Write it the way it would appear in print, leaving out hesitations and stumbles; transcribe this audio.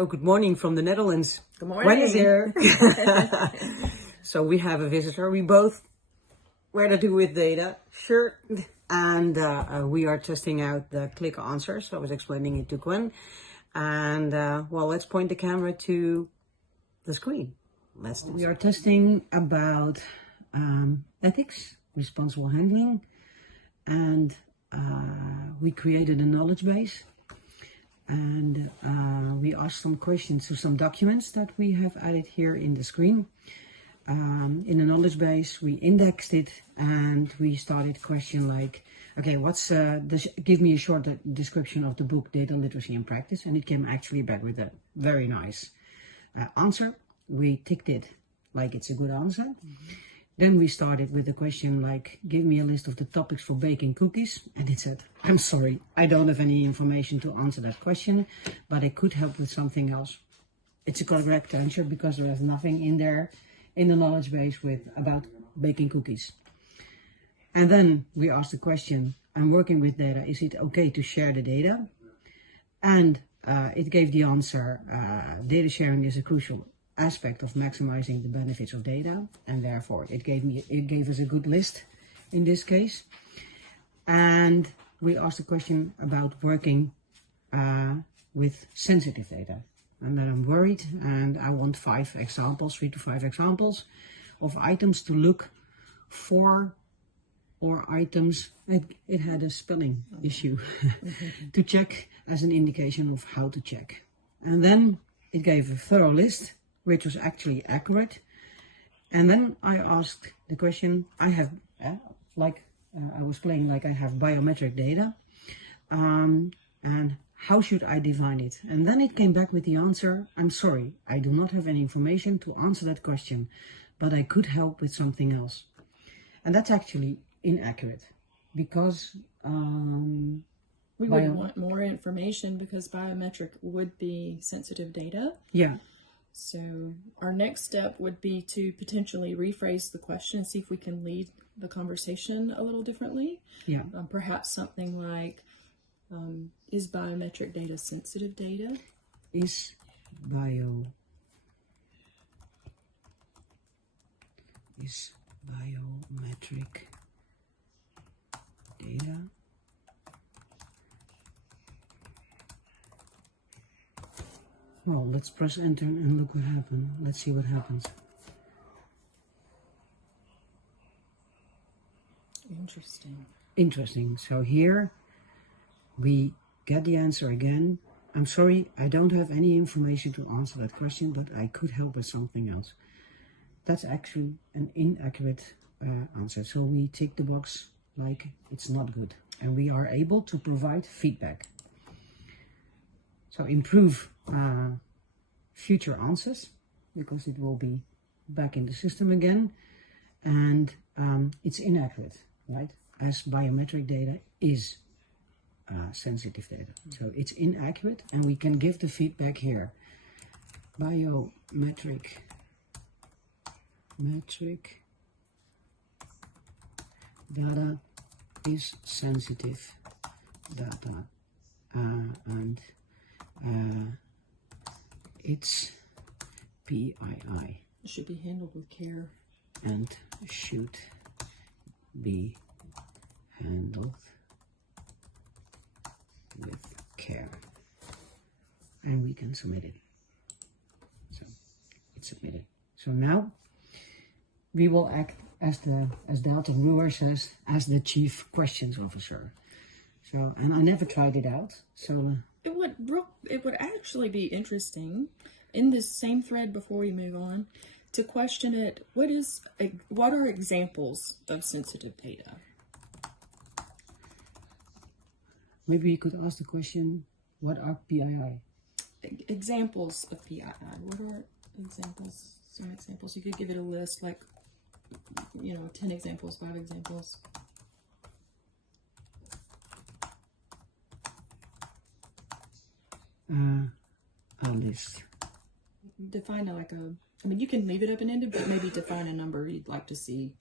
So good morning from the Netherlands. Good morning. Gwen is here. So we have a visitor. We both were to do with data, sure. And we are testing out the Qlik Answers. So I was explaining it to Gwen. And well, let's point the camera to the screen. We are testing about ethics, responsible handling, and we created a knowledge base. And we asked some questions to some documents that we have added here in the screen. In the knowledge base, we indexed it and we started question like, okay, give me a short description of the book Data Literacy in Practice. And it came actually back with a very nice answer. We ticked it like it's a good answer. Mm-hmm. Then we started with the question like, give me a list of the topics for baking cookies. And it said, I'm sorry, I don't have any information to answer that question, but I could help with something else. It's a correct answer because there is nothing in there in the knowledge base about baking cookies. And then we asked the question, I'm working with data, is it okay to share the data? And it gave the answer, data sharing is a crucial aspect of maximizing the benefits of data, and therefore it gave us a good list in this case. And we asked a question about working with sensitive data, and then I'm worried, and I want 3 to 5 examples of items to look for, or items, it had a spelling issue, to check as an indication of how to check. And then it gave a thorough list which was actually accurate. And then I asked the question, I have, I was playing like I have biometric data, and how should I define it? And then it came back with the answer, I'm sorry, I do not have any information to answer that question, but I could help with something else. And that's actually inaccurate, because we would want more information because biometric would be sensitive data. Yeah. So our next step would be to potentially rephrase the question and see if we can lead the conversation a little differently. Yeah. Perhaps something like, is biometric data sensitive data? Is biometric data well, let's press enter and look what happened. Let's see what happens. Interesting. So here we get the answer again. I'm sorry, I don't have any information to answer that question, but I could help with something else. That's actually an inaccurate answer. So we tick the box like it's not good, and we are able to provide feedback. So improve future answers, because it will be back in the system again, and it's inaccurate, right? As biometric data is sensitive data. So it's inaccurate, and we can give the feedback here. Biometric data is sensitive data, and it's PII. It should be handled with care. And should be handled with care. And we can submit it. So it's submitted. So now we will act as Data Brewer says, as the Chief Questions Officer. So, and I never tried it out. So it would actually be interesting in this same thread before we move on to question it. What are examples of sensitive data? Maybe you could ask the question, what are PII? Examples of PII. What are examples? Some examples. You could give it a list, like, 10 examples, 5 examples. A list. Define you can leave it open-ended, but maybe define a number you'd like to see